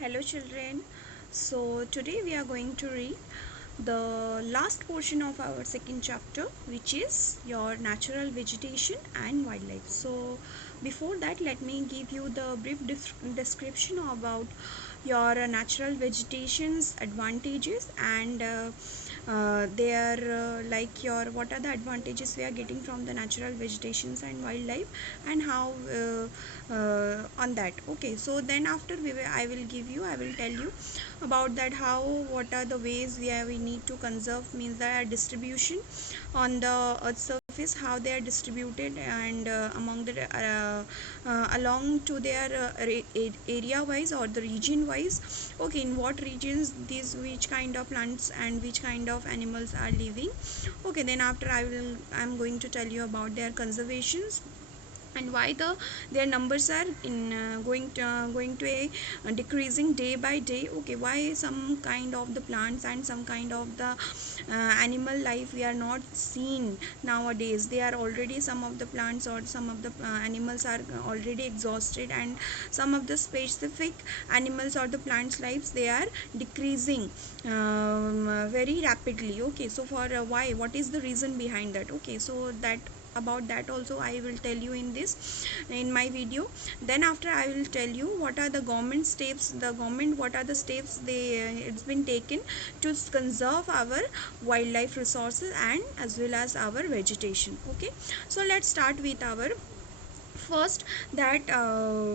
Hello children. So today we are going to read the last portion of our second chapter, which is your natural vegetation and wildlife. So before that, let me give you the brief description about your natural vegetation's advantages and their like your what are the advantages we are getting from the natural vegetations and wildlife, and how on that. Okay, so then after I will tell you about that, how what are the ways we need to conserve, means their distribution on the earth surface, how they are distributed, and among the along to their area wise or the region wise. Okay, in what regions these, which kind of plants and which kind of animals are living. Okay, then after I'm going to tell you about their conservations and why their numbers are in going to a decreasing day by day. Okay, why some kind of the plants and some kind of the animal life we are not seen nowadays. They are already, some of the plants or some of the animals are already exhausted, and some of the specific animals or the plants lives, they are decreasing very rapidly. Okay, so for why, what is the reason behind that? Okay, so that about that also I will tell you in my video. Then after I will tell you what are the government steps, what are the steps it's been taken to conserve our wildlife resources and as well as our vegetation. Okay, so let's start with our first, that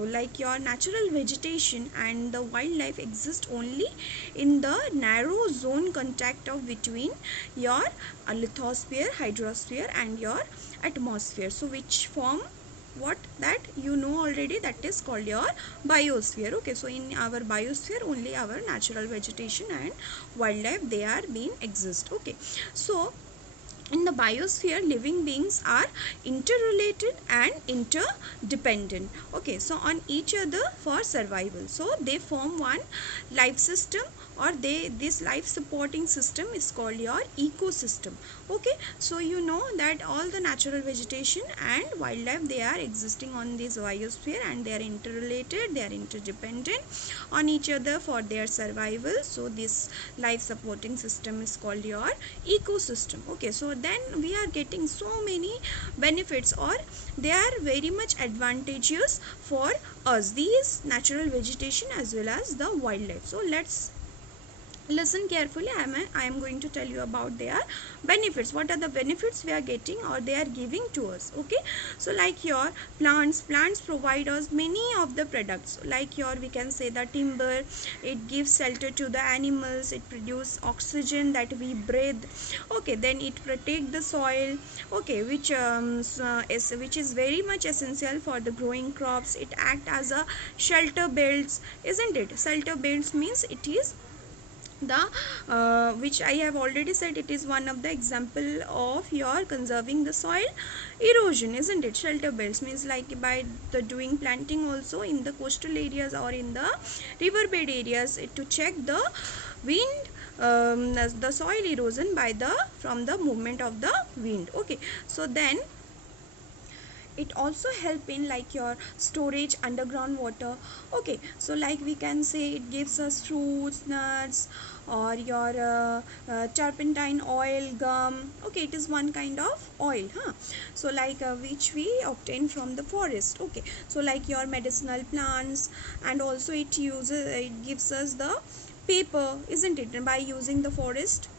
like your natural vegetation and the wildlife exist only in the narrow zone contact of between your lithosphere, hydrosphere and your atmosphere, so which form what that you know already, that is called your biosphere. Okay, so in our biosphere only our natural vegetation and wildlife, they are being exist. Okay, so in the biosphere living beings are interrelated and interdependent. Okay, so on each other for survival, so they form one life system, or this life supporting system is called your ecosystem. Okay, so you know that all the natural vegetation and wildlife, they are existing on this biosphere and they are interrelated, they are interdependent on each other for their survival. So this life supporting system is called your ecosystem. Okay, so then we are getting so many benefits, or they are very much advantageous for us, these natural vegetation as well as the wildlife. So let's listen carefully. I am going to tell you about their benefits, what are the benefits we are getting or they are giving to us. Okay, so like your plants provide us many of the products, like your, we can say the timber, it gives shelter to the animals, it produces oxygen that we breathe. Okay, then it protect the soil. Okay, which is very much essential for the growing crops. It act as a shelter belts, isn't it? Shelter belts means it is the which I have already said, it is one of the example of your conserving the soil erosion, isn't it? Shelter belts means like by the doing planting also in the coastal areas or in the riverbed areas, to check the wind, the soil erosion by the from the movement of the wind. Okay, so then it also help in like your storage underground water. Okay, so like we can say it gives us fruits, nuts, or your turpentine oil, gum. Okay, it is one kind of oil, so like which we obtain from the forest. Okay, so like your medicinal plants, and also it gives us the paper, isn't it? By using the forest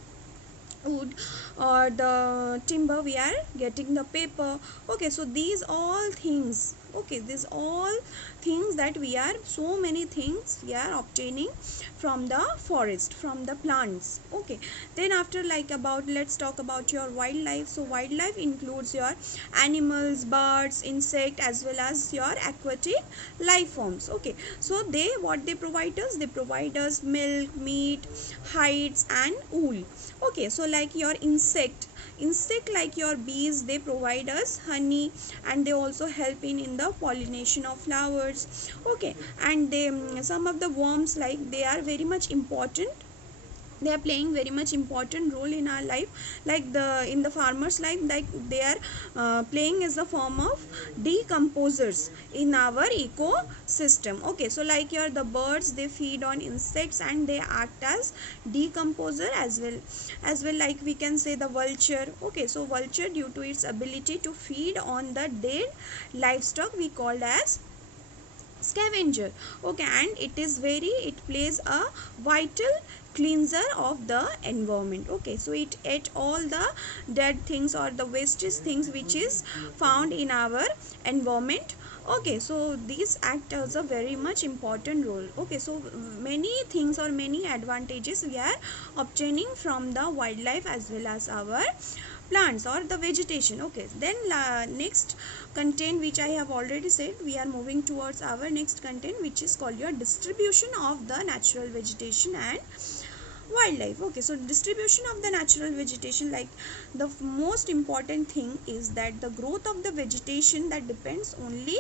wood or the timber, we are getting the paper. Okay, so these all things, okay, these all things that we are, so many things we are obtaining from the forest, from the plants. Okay, then after like about, let's talk about your wildlife. So wildlife includes your animals, birds, insect as well as your aquatic life forms. Okay, so they, what they provide us, they provide us milk, meat, hides and wool. Okay, so like your insect like your bees, they provide us honey, and they also help in the pollination of flowers. Okay, and they some of the worms, like they are very much important they are playing very much important role in our life, like in the farmers life, like they are playing as a form of decomposers in our ecosystem. Okay, so like here the birds, they feed on insects and they act as decomposer as well, like we can say the vulture. Okay, so vulture, due to its ability to feed on the dead livestock, we called as scavenger. Okay, and it plays a vital cleanser of the environment. Okay, so it ate all the dead things or the wastage things which is found in our environment. Okay, so these act as a very much important role. Okay, so many things or many advantages we are obtaining from the wildlife as well as our plants or the vegetation. Okay, then next content, which I have already said, we are moving towards our next content, which is called your distribution of the natural vegetation and wildlife. Okay, so distribution of the natural vegetation, like the most important thing is that the growth of the vegetation that depends only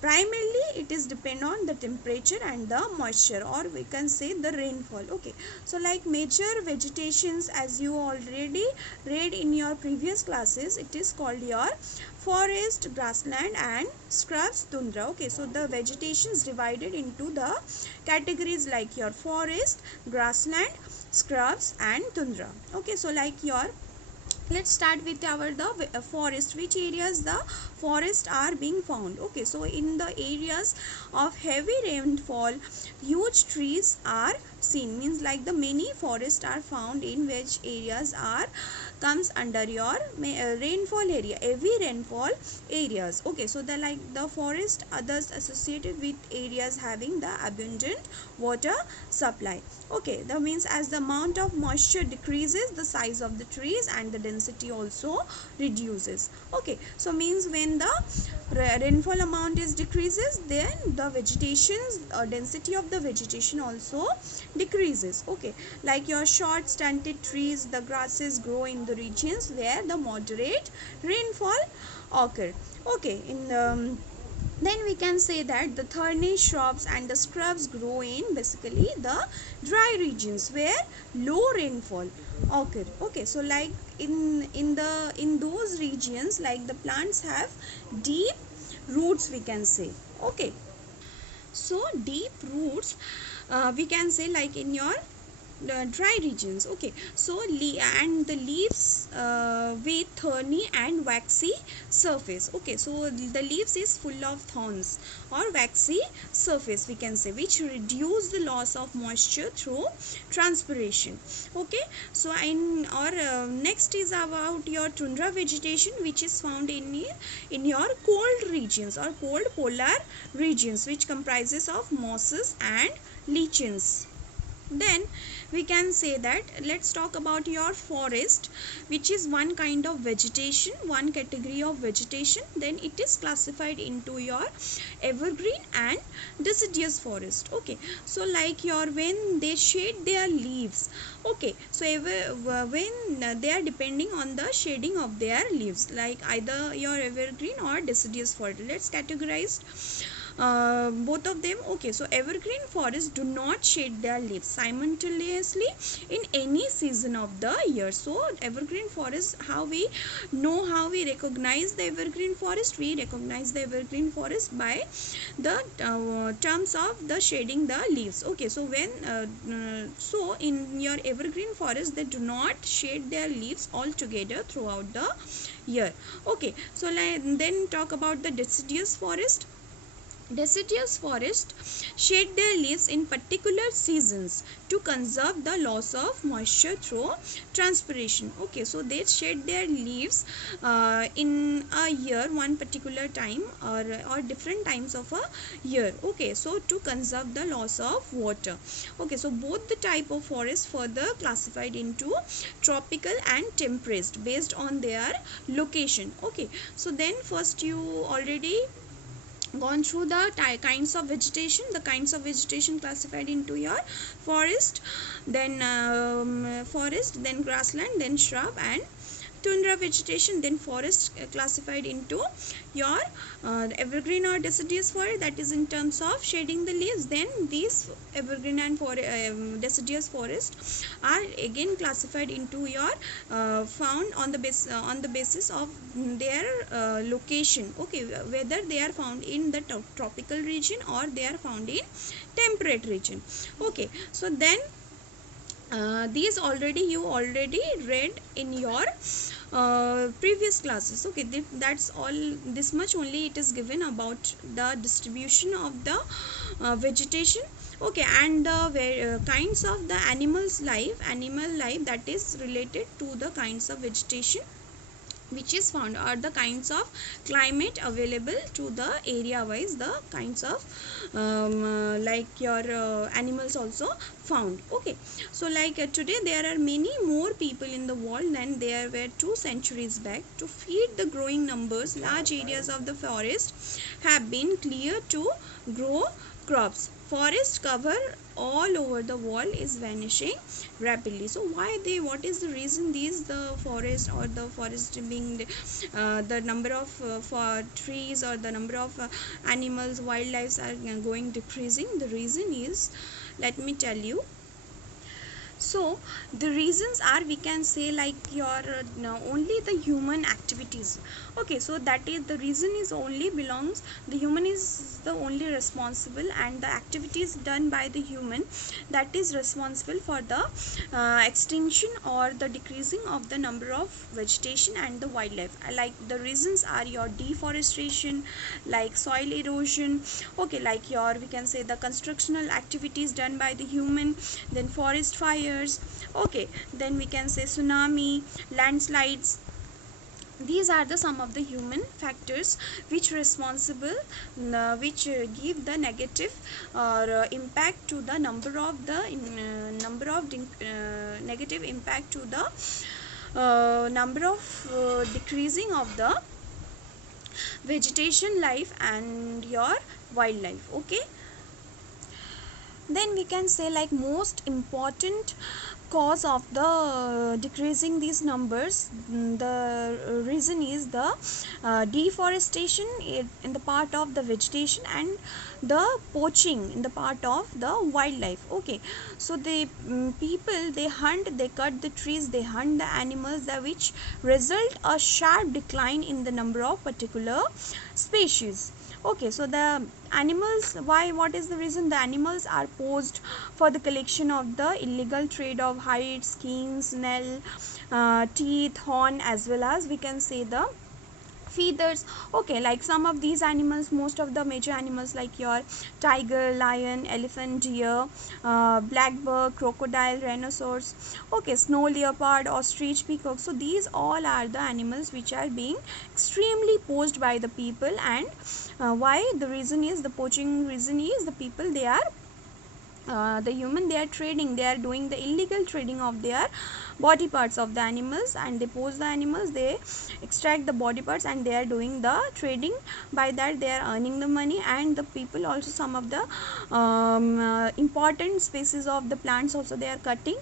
primarily it is depend on the temperature and the moisture, or we can say the rainfall. Okay, so like major vegetations, as you already read in your previous classes, it is called your forest, grassland and scrubs, tundra. Okay, so the vegetation is divided into the categories like your forest, grassland, scrubs and tundra. Okay, so like your, let's start with our the forest, which areas the forest are being found. Okay, so in the areas of heavy rainfall, huge trees are seen, means like the many forests are found in which areas are comes under your rainfall area, heavy rainfall areas. Okay, so the like the forest others associated with areas having the abundant water supply. Okay, that means as the amount of moisture decreases, the size of the trees and the density also reduces. Okay, so means when the rainfall amount is decreases, then the vegetation density of the vegetation also decreases. Okay, like your short stunted trees, the grasses grow in the regions where the moderate rainfall occur. Okay, in then we can say that the thorny shrubs and the scrubs grow in basically the dry regions where low rainfall occur. Okay, so like in those regions, like the plants have deep roots, we can say. Okay, so deep roots, we can say like in your dry regions. Okay, so and the leaves with thorny and waxy surface. Okay, so the leaves is full of thorns or waxy surface, we can say, which reduce the loss of moisture through transpiration. Okay, so in or next is about your tundra vegetation, which is found in your cold regions or cold polar regions, which comprises of mosses and lichens. Then we can say that, let's talk about your forest, which is one kind of vegetation, one category of vegetation. Then it is classified into your evergreen and deciduous forest. Okay, so like your, when they shed their leaves. Okay, so when they are depending on the shading of their leaves, like either your evergreen or deciduous forest. Let's categorize both of them. Okay, so evergreen forests do not shed their leaves simultaneously in any season of the year. So evergreen forest, how we know, how we recognize the evergreen forest? We recognize the evergreen forest by the terms of the shading the leaves. Okay, so when so in your evergreen forest, they do not shade their leaves altogether throughout the year. Okay, so then talk about the deciduous forest. Deciduous forests shed their leaves in particular seasons to conserve the loss of moisture through transpiration. Okay, so they shed their leaves in a year, one particular time, or different times of a year. Okay, so to conserve the loss of water. Okay, so both the type of forest further classified into tropical and temperate based on their location. Okay, so then first you already gone through the kinds of vegetation, classified into your forest, then grassland, then shrub and tundra vegetation. Then forest classified into your evergreen or deciduous forest, that is in terms of shading the leaves. Then these evergreen and deciduous forest are again classified into your found on the basis of their location, okay, whether they are found in the tropical region or they are found in temperate region. Okay, so then these you already read in your previous classes. Okay, that's all. This much only it is given about the distribution of the vegetation, okay, and the kinds of the animal life that is related to the kinds of vegetation which is found, or the kinds of climate available to the area wise, the kinds of like your animals also found. Okay, so like today there are many more people in the world than there were 2 centuries back. To feed the growing numbers, large areas of the forest have been cleared to grow crops. Forest cover all over the world is vanishing rapidly. So what is the reason the forest being the number of for trees or the number of animals, wildlife are going decreasing? The reason is, let me tell you. So the reasons are, we can say, like your only the human activities. Okay, so that is the reason is only belongs, the human is the only responsible, and the activities done by the human, that is responsible for the extinction or the decreasing of the number of vegetation and the wildlife. Like the reasons are your deforestation, like soil erosion, okay, like your, we can say, the constructional activities done by the human, then forest fires, okay, then we can say tsunami, landslides. These are the some of the human factors which responsible, which give the negative or impact to the negative impact to the number of decreasing of the vegetation life and your wildlife. Okay, then we can say, like, most important cause of the decreasing these numbers, the reason is the deforestation in the part of the vegetation and the poaching in the part of the wildlife. Okay, so the people, they hunt, they cut the trees, they hunt the animals, which result a sharp decline in the number of particular species. Okay, so the animals, what is the reason? The animals are posed for the collection of the illegal trade of hides, skins, nail, teeth, horn, as well as, we can say, the feathers. Okay, like some of these animals, most of the major animals like your tiger, lion, elephant, deer, black bear, crocodile, rhinoceros, okay, snow leopard, ostrich, peacock. So these all are the animals which are being extremely poached by the people. And why? The reason is, the poaching reason is, the people, they are the human, they are trading, they are doing the illegal trading of their body parts of the animals, and they poach the animals, they extract the body parts, and they are doing the trading. By that they are earning the money. And the people also, some of the important species of the plants also they are cutting,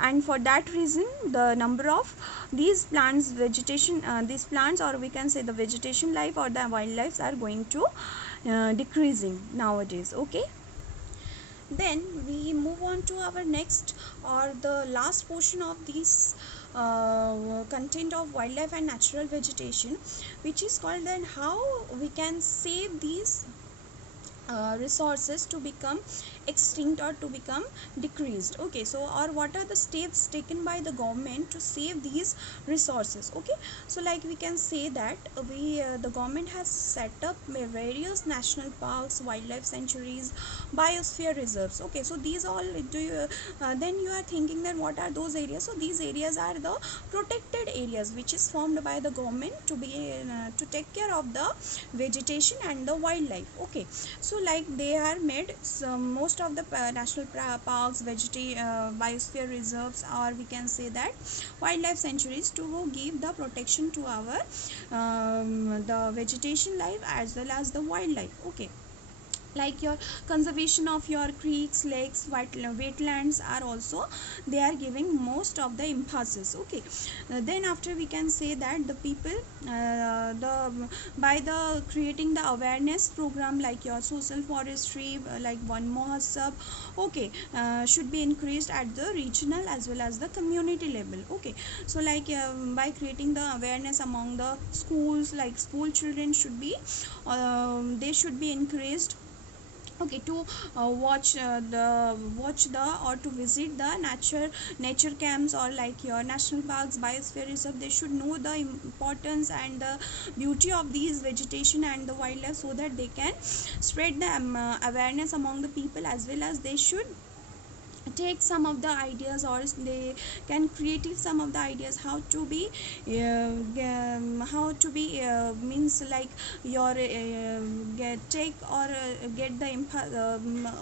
and for that reason the number of these plants, vegetation, these plants, or we can say the vegetation life or the wildlife, are going to decreasing nowadays. Okay, then we move on to our next or the last portion of this content of wildlife and natural vegetation, which is called, then, how we can save these resources to become extinct or to become decreased. Okay, so, or what are the steps taken by the government to save these resources? Okay, so like we can say that the government has set up various national parks, wildlife sanctuaries, biosphere reserves. Okay, so these all, do you then you are thinking that what are those areas? So these areas are the protected areas which is formed by the government to be to take care of the vegetation and the wildlife. Okay, so like they are made most of the national parks, biosphere reserves, or we can say that wildlife sanctuaries, to give the protection to our the vegetation life as well as the wildlife. Okay, like your conservation of your creeks, lakes, wetlands are also they are giving most of the emphasis. Okay, then after we can say that the people, the by the creating the awareness program like your social forestry, like one mahotsav, okay, should be increased at the regional as well as the community level. Okay, so like by creating the awareness among the schools, like school children should be they should be increased, okay, to watch the or to visit the nature camps, or like your national parks, biosphere reserve. They should know the importance and the beauty of these vegetation and the wildlife, so that they can spread the awareness among the people, as well as they should take some of the ideas, or they can create some of the ideas how to be means like your take or get the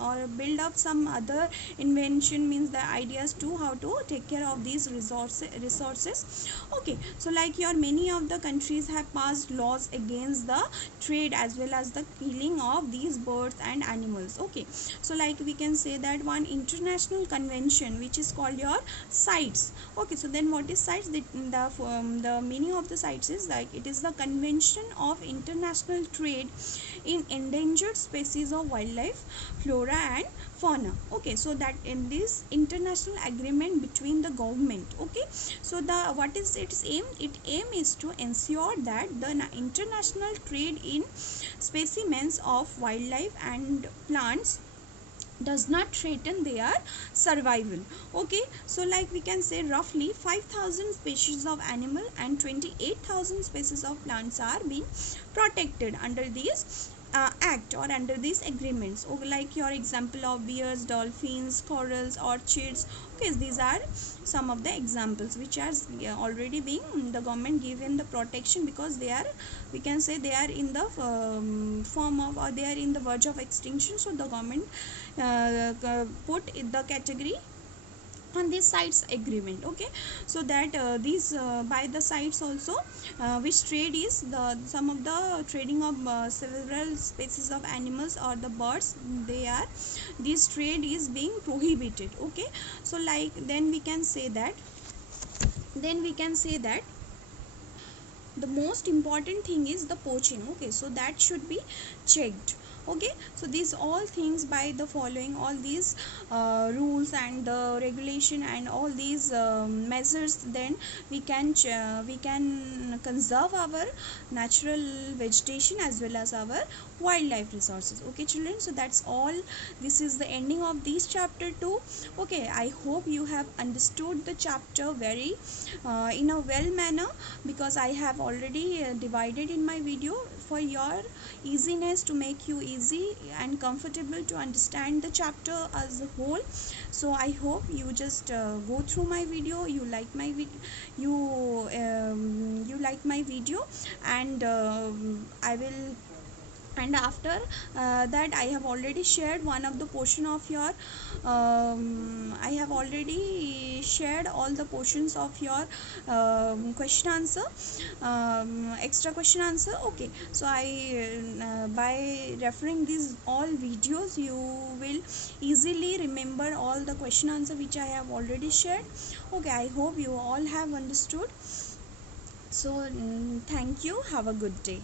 or build up some other invention, means the ideas to how to take care of these resources. Okay, so like your many of the countries have passed laws against the trade as well as the killing of these birds and animals. Okay, so like we can say that one international convention which is called your CITES. Okay, so then what is CITES? The meaning of the CITES is like it is the Convention of International Trade in Endangered Species of Wildlife, Flora and Fauna. Okay, so that in this international agreement between the government. Okay, so the what is its aim? Its aim is to ensure that the international trade in specimens of wildlife and plants does not threaten their survival. Okay, so like we can say roughly 5,000 species of animal and 28,000 species of plants are being protected under these act or under these agreements. Okay, like your example of bears, dolphins, corals, orchids. Okay, these are some of the examples which are already being the government given the protection, because they are, we can say they are in the form of, or they are in the verge of extinction. So the government put in the category on this CITES agreement. Okay, so that these by the CITES also, which trade is the some of the trading of several species of animals or the birds, they are, this trade is being prohibited. Okay, so like then we can say that, then we can say that the most important thing is the poaching. Okay, so that should be checked. Okay, so these all things, by the following all these rules and the regulation and all these measures, then we can conserve our natural vegetation as well as our wildlife resources. Okay children, so that's all. This is the ending of this chapter 2. Okay, I hope you have understood the chapter very in a well manner, because I have already divided in my video for your easiness, to make you easy and comfortable to understand the chapter as a whole. So I hope you just go through my video, you like my you like my video, and I will, and after that I have already shared one of the portion of your I have already shared all the portions of your question answer, extra question answer. Okay, so I by referring these all videos, you will easily remember all the question answer which I have already shared. Okay, I hope you all have understood. So thank you, have a good day.